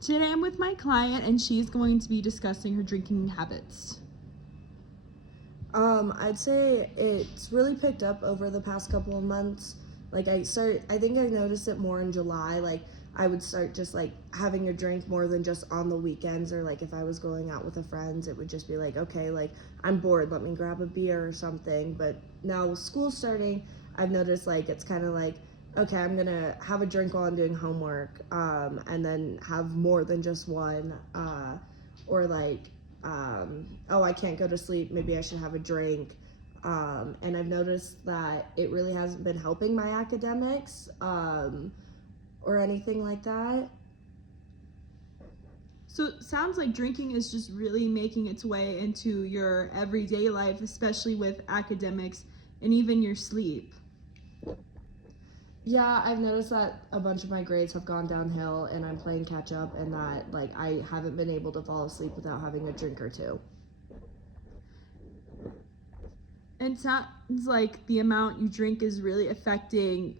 Today I'm with my client and she's going to be discussing her drinking habits. I'd say it's really picked up over the past couple of months. I think I noticed it more in July. I would start just having a drink more than just on the weekends, or if I was going out with a friends, it would just be okay, I'm bored, let me grab a beer or something. But now with school starting, I've noticed it's kind of okay, I'm gonna have a drink while I'm doing homework, and then have more than just one, or oh, I can't go to sleep, maybe I should have a drink. And I've noticed that it really hasn't been helping my academics, or anything like that. So it sounds like drinking is just really making its way into your everyday life, especially with academics and even your sleep. Yeah, I've noticed that a bunch of my grades have gone downhill and I'm playing catch up, and that I haven't been able to fall asleep without having a drink or two. And it sounds like the amount you drink is really affecting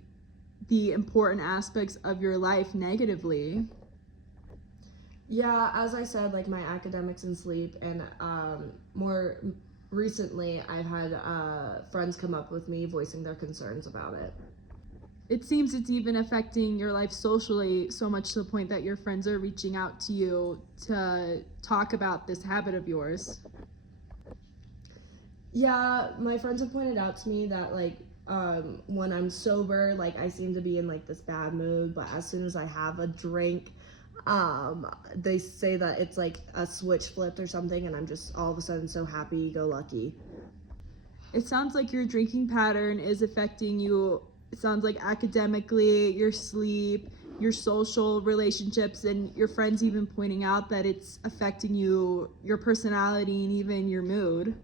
the important aspects of your life negatively. Yeah, as I said, my academics and sleep, and more recently, I've had friends come up with me voicing their concerns about it. It seems it's even affecting your life socially, so much to the point that your friends are reaching out to you to talk about this habit of yours. Yeah, my friends have pointed out to me that when I'm sober, I seem to be in this bad mood, but as soon as I have a drink, they say that it's a switch flipped or something, and I'm just all of a sudden so happy go lucky. It sounds like your drinking pattern is affecting you. It sounds like academically, your sleep, your social relationships, and your friends even pointing out that it's affecting you, your personality, and even your mood.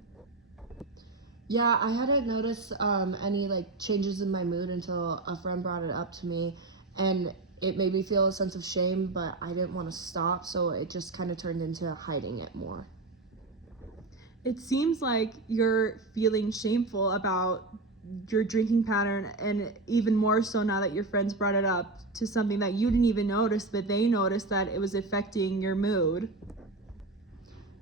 Yeah, I hadn't noticed any changes in my mood until a friend brought it up to me, and it made me feel a sense of shame, but I didn't want to stop, so it just kind of turned into hiding it more. It seems like you're feeling shameful about your drinking pattern, and even more so now that your friends brought it up to something that you didn't even notice, but they noticed that it was affecting your mood.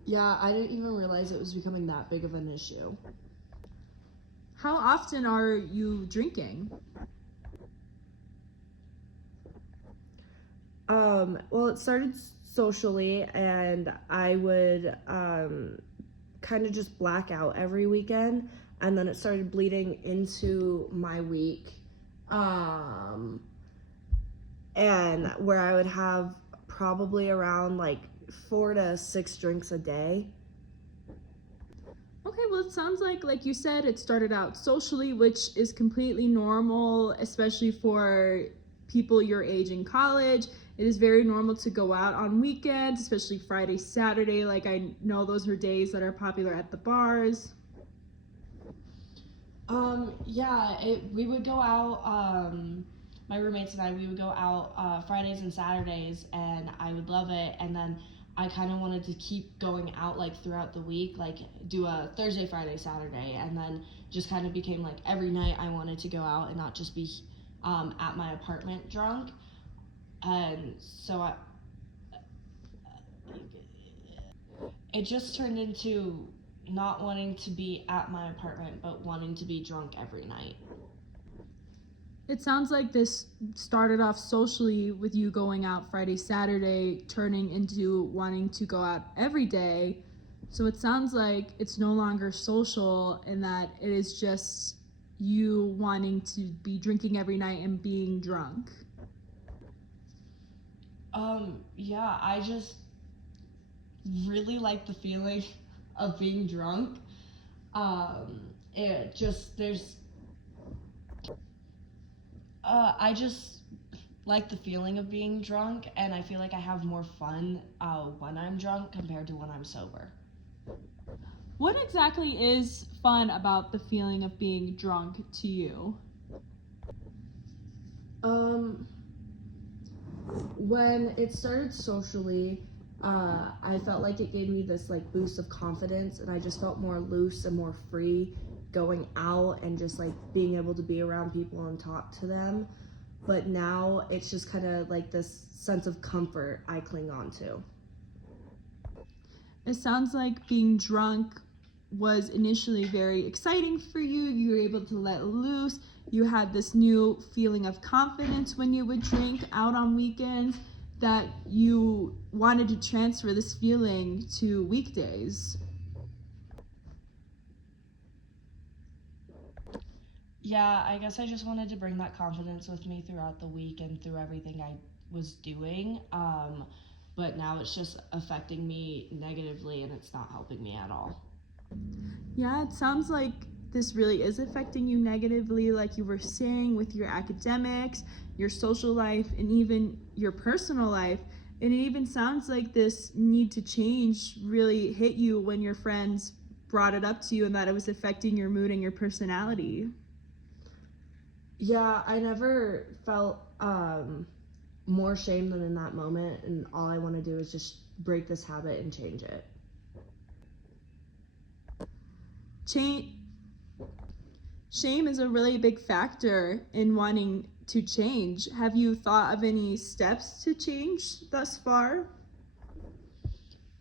Yeah, I didn't even realize it was becoming that big of an issue. How often are you drinking? Well, it started socially, and I would kind of just black out every weekend, and then it started bleeding into my week, um, and where I would have probably around 4 to 6 drinks a day. Okay, well, it sounds like you said, it started out socially, which is completely normal, especially for people your age in college. It is very normal to go out on weekends, especially Friday, Saturday. I know those are days that are popular at the bars. Yeah, we would go out, my roommates and I, we would go out Fridays and Saturdays, and I would love it. And then I kind of wanted to keep going out throughout the week, do a Thursday, Friday, Saturday, and then just kind of became every night I wanted to go out and not just be at my apartment drunk. And so it just turned into not wanting to be at my apartment, but wanting to be drunk every night. It sounds like this started off socially with you going out Friday, Saturday, turning into wanting to go out every day. So it sounds like it's no longer social, and that it is just you wanting to be drinking every night and being drunk. Yeah, I just really like the feeling of being drunk. It just, I just like the feeling of being drunk, and I feel like I have more fun when I'm drunk compared to when I'm sober. What exactly is fun about the feeling of being drunk to you? Um, when it started socially, I felt like it gave me this boost of confidence, and I just felt more loose and more free going out and just being able to be around people and talk to them. but now it's just kind of like this sense of comfort I cling on to. It sounds like being drunk was initially very exciting for you. You were able to let loose. You had this new feeling of confidence when you would drink out on weekends, that you wanted to transfer this feeling to weekdays. Yeah, I guess I just wanted to bring that confidence with me throughout the week and through everything I was doing. But now it's just affecting me negatively and it's not helping me at all. Yeah, it sounds like this really is affecting you negatively, like you were saying, with your academics, your social life, and even your personal life. And it even sounds like this need to change really hit you when your friends brought it up to you and that it was affecting your mood and your personality. Yeah, I never felt more shame than in that moment, and all I want to do is just break this habit and change it. Change Shame is a really big factor in wanting to change. Have you thought of any steps to change thus far?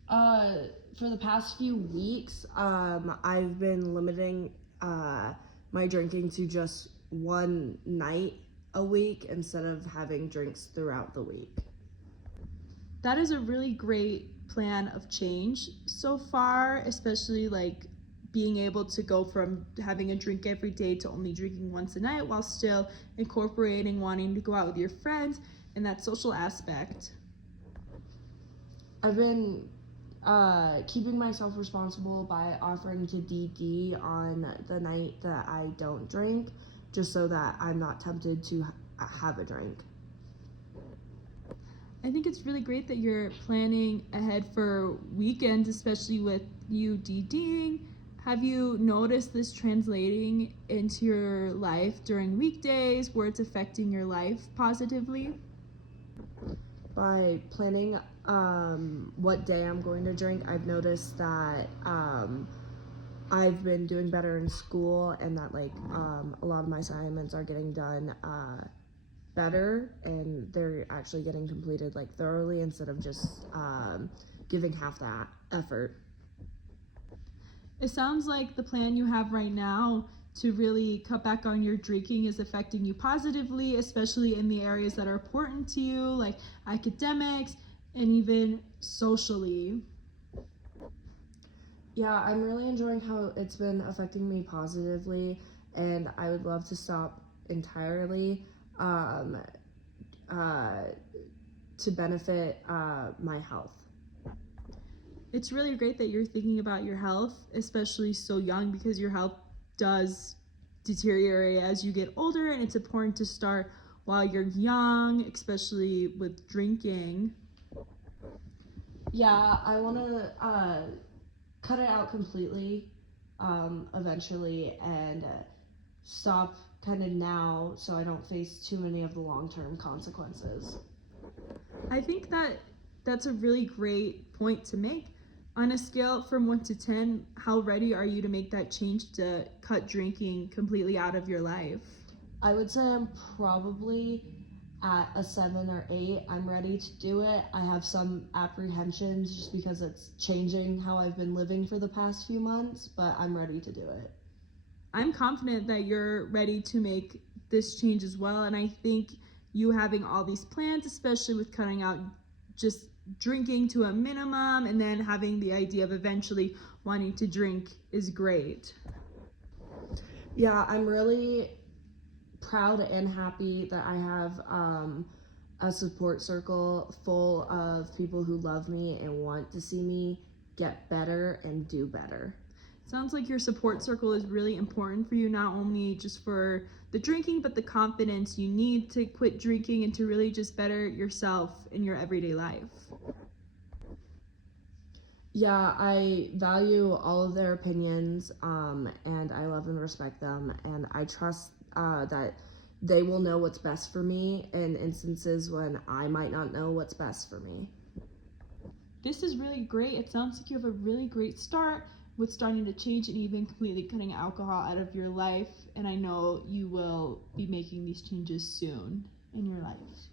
For the past few weeks, I've been limiting my drinking to just one night a week instead of having drinks throughout the week. That is a really great plan of change so far, especially like being able to go from having a drink every day to only drinking once a night while still incorporating wanting to go out with your friends and that social aspect. I've been keeping myself responsible by offering to DD on the night that I don't drink, just so that I'm not tempted to have a drink. I think it's really great that you're planning ahead for weekends, especially with you DDing. Have you noticed this translating into your life during weekdays where it's affecting your life positively? By planning what day I'm going to drink, I've noticed that I've been doing better in school, and that a lot of my assignments are getting done better, and they're actually getting completed thoroughly instead of just giving half that effort. It sounds like the plan you have right now to really cut back on your drinking is affecting you positively, especially in the areas that are important to you, like academics and even socially. Yeah, I'm really enjoying how it's been affecting me positively, and I would love to stop entirely um, uh, to benefit my health. It's really great that you're thinking about your health, especially so young, because your health does deteriorate as you get older, and it's important to start while you're young, especially with drinking. Yeah, I want to cut it out completely eventually, and stop kind of now so I don't face too many of the long-term consequences. I think that that's a really great point to make. On a scale from 1 to 10, how ready are you to make that change to cut drinking completely out of your life? I would say I'm probably at a 7 or 8. I'm ready to do it. I have some apprehensions just because it's changing how I've been living for the past few months, but I'm ready to do it. I'm confident that you're ready to make this change as well, and I think you having all these plans, especially with cutting out just drinking to a minimum and then having the idea of eventually wanting to drink, is great. Yeah, I'm really proud and happy that I have a support circle full of people who love me and want to see me get better and do better. Sounds like your support circle is really important for you, not only just for the drinking, but the confidence you need to quit drinking and to really just better yourself in your everyday life. Yeah, I value all of their opinions, and I love and respect them, and I trust that they will know what's best for me in instances when I might not know what's best for me. This is really great. It sounds like you have a really great start with starting to change and even completely cutting alcohol out of your life, and I know you will be making these changes soon. in your life?